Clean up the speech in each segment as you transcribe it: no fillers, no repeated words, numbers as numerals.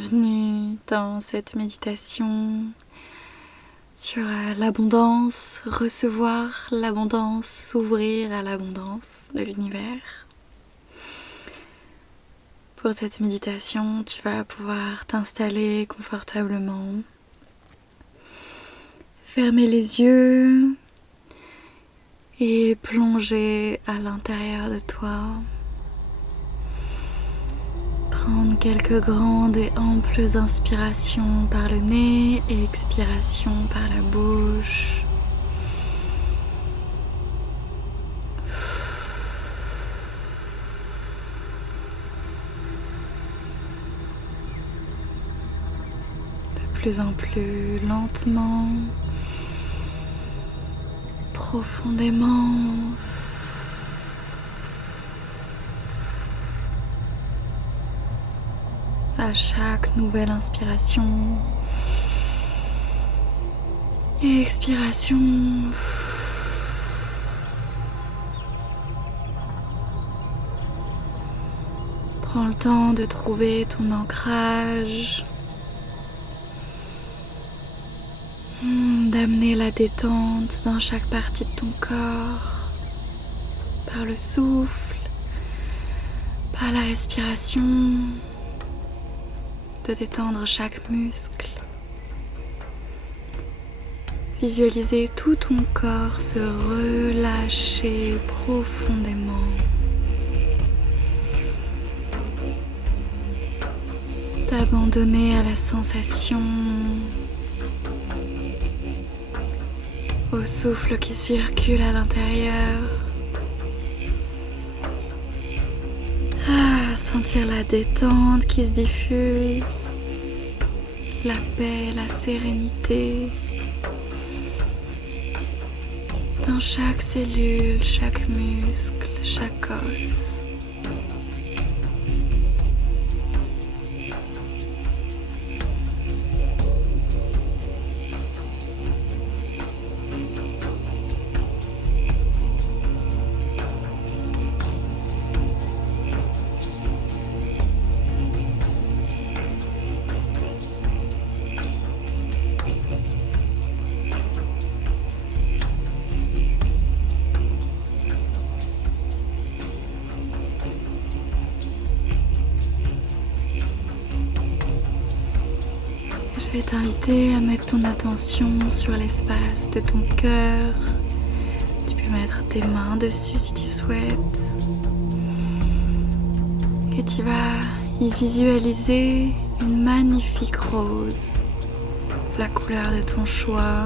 Bienvenue dans cette méditation sur l'abondance, recevoir l'abondance, s'ouvrir à l'abondance de l'univers. Pour cette méditation, tu vas pouvoir t'installer confortablement, fermer les yeux et plonger à l'intérieur de toi. Prendre quelques grandes et amples inspirations par le nez et expirations par la bouche. De plus en plus lentement, profondément. À chaque nouvelle inspiration et expiration, prends le temps de trouver ton ancrage, d'amener la détente dans chaque partie de ton corps, par le souffle, par la respiration, de détendre chaque muscle. Visualiser tout ton corps se relâcher profondément. T'abandonner à la sensation, au souffle qui circule à l'intérieur. Sentir la détente qui se diffuse, la paix, la sérénité dans chaque cellule, chaque muscle, chaque os. Je vais t'inviter à mettre ton attention sur l'espace de ton cœur. Tu peux mettre tes mains dessus si tu souhaites. Et tu vas y visualiser une magnifique rose, la couleur de ton choix.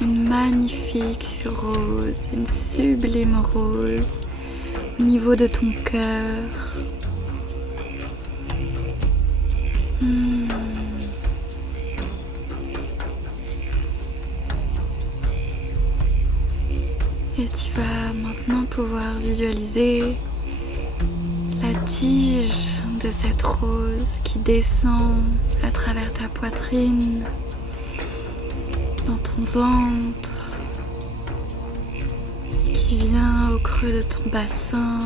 Une magnifique rose, une sublime rose au niveau de ton cœur. Et tu vas maintenant pouvoir visualiser la tige de cette rose qui descend à travers ta poitrine, dans ton ventre, qui vient au creux de ton bassin,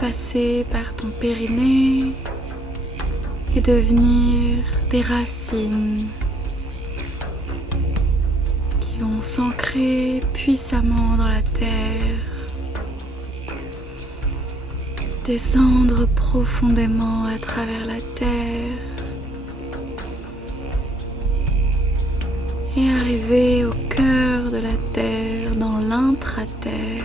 passer par ton périnée et devenir des racines qui vont s'ancrer puissamment dans la terre, descendre profondément à travers la terre et arriver au cœur de la terre, dans l'intra-terre.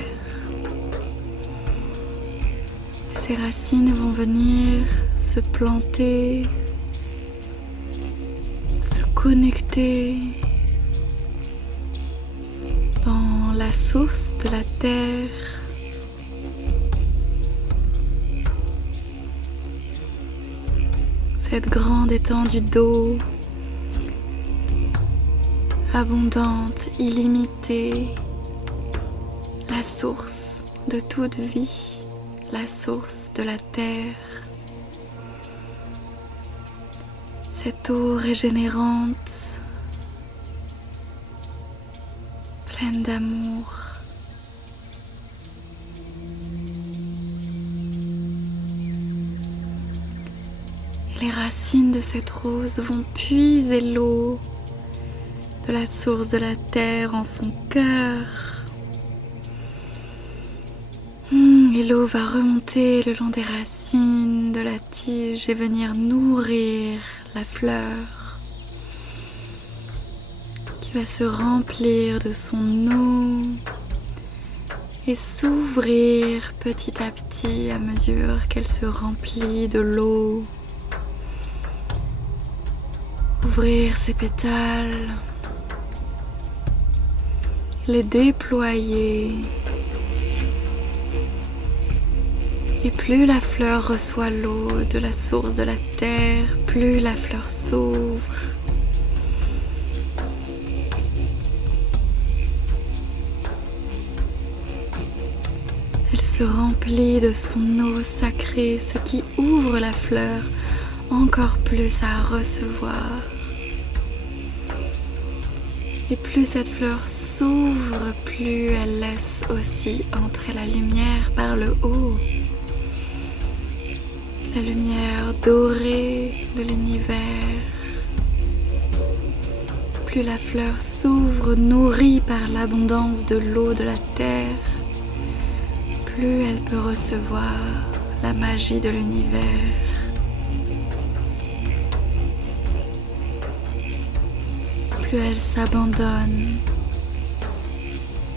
Ces racines vont venir se planter, se connecter dans la source de la terre. Cette grande étendue d'eau, abondante, illimitée, la source de toute vie, la source de la terre. Cette eau régénérante, pleine d'amour. Les racines de cette rose vont puiser l'eau de la source de la terre en son cœur. Et l'eau va remonter le long des racines de la tige et venir nourrir la fleur qui va se remplir de son eau et s'ouvrir petit à petit à mesure qu'elle se remplit de l'eau. Ouvrir ses pétales, les déployer. Et plus la fleur reçoit l'eau de la source de la terre, plus la fleur s'ouvre. Elle se remplit de son eau sacrée, ce qui ouvre la fleur encore plus à recevoir. Et plus cette fleur s'ouvre, plus elle laisse aussi entrer la lumière par le haut. La lumière dorée de l'univers. Plus la fleur s'ouvre, nourrie par l'abondance de l'eau de la terre, plus elle peut recevoir la magie de l'univers. Plus elle s'abandonne,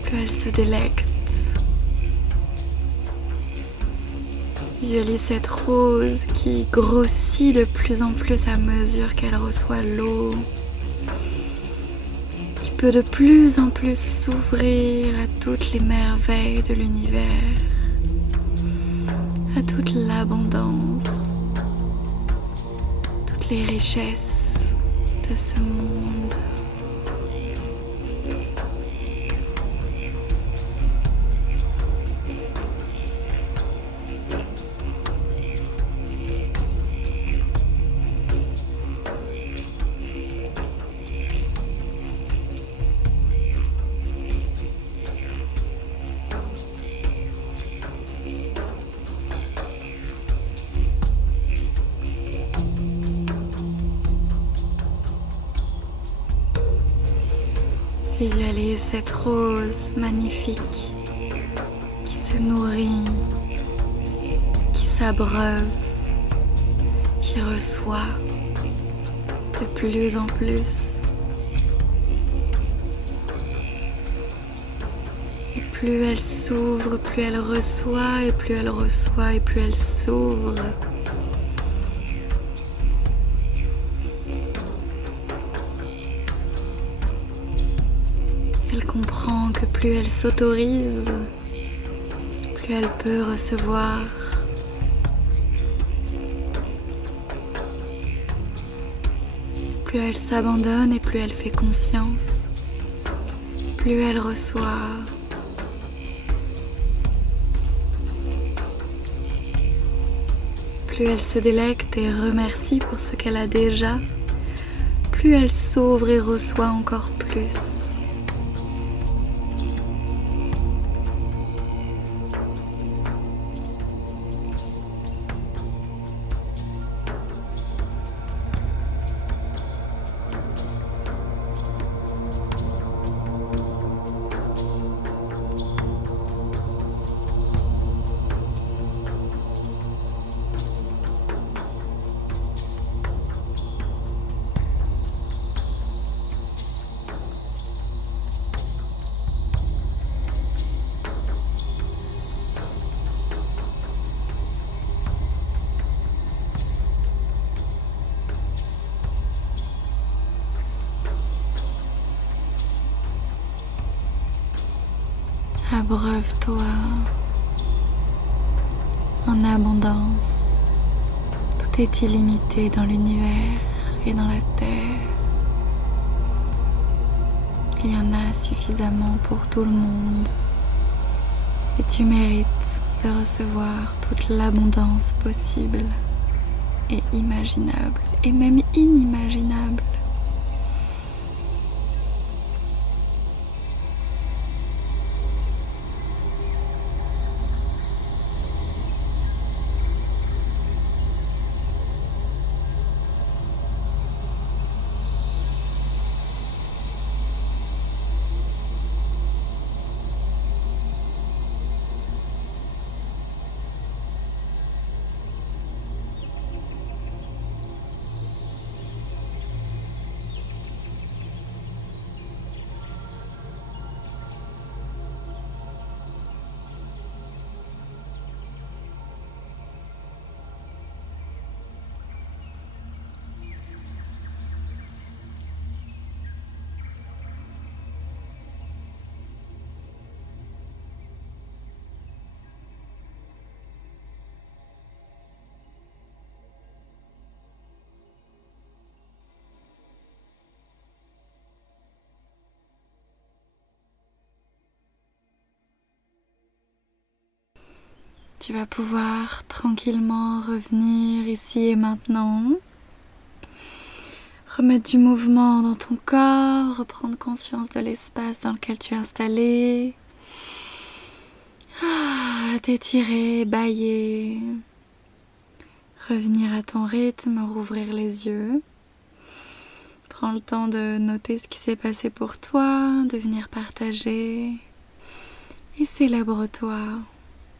plus elle se délecte. Visualise cette rose qui grossit de plus en plus à mesure qu'elle reçoit l'eau, qui peut de plus en plus s'ouvrir à toutes les merveilles de l'univers, à toute l'abondance, toutes les richesses de ce monde. Visualise cette rose magnifique qui se nourrit, qui s'abreuve, qui reçoit de plus en plus. Et plus elle s'ouvre, plus elle reçoit, et plus elle reçoit, et plus elle s'ouvre. Elle comprend que plus elle s'autorise, plus elle peut recevoir. Plus elle s'abandonne et plus elle fait confiance, plus elle reçoit. Plus elle se délecte et remercie pour ce qu'elle a déjà, plus elle s'ouvre et reçoit encore plus. Abreuve-toi en abondance. Tout est illimité dans l'univers et dans la terre. Il y en a suffisamment pour tout le monde. Et tu mérites de recevoir toute l'abondance possible et imaginable, et même inimaginable. Tu vas pouvoir tranquillement revenir ici et maintenant. Remettre du mouvement dans ton corps, reprendre conscience de l'espace dans lequel tu es installé. T'étirer, bâiller. Revenir à ton rythme, rouvrir les yeux. Prends le temps de noter ce qui s'est passé pour toi, de venir partager. Et célèbre-toi.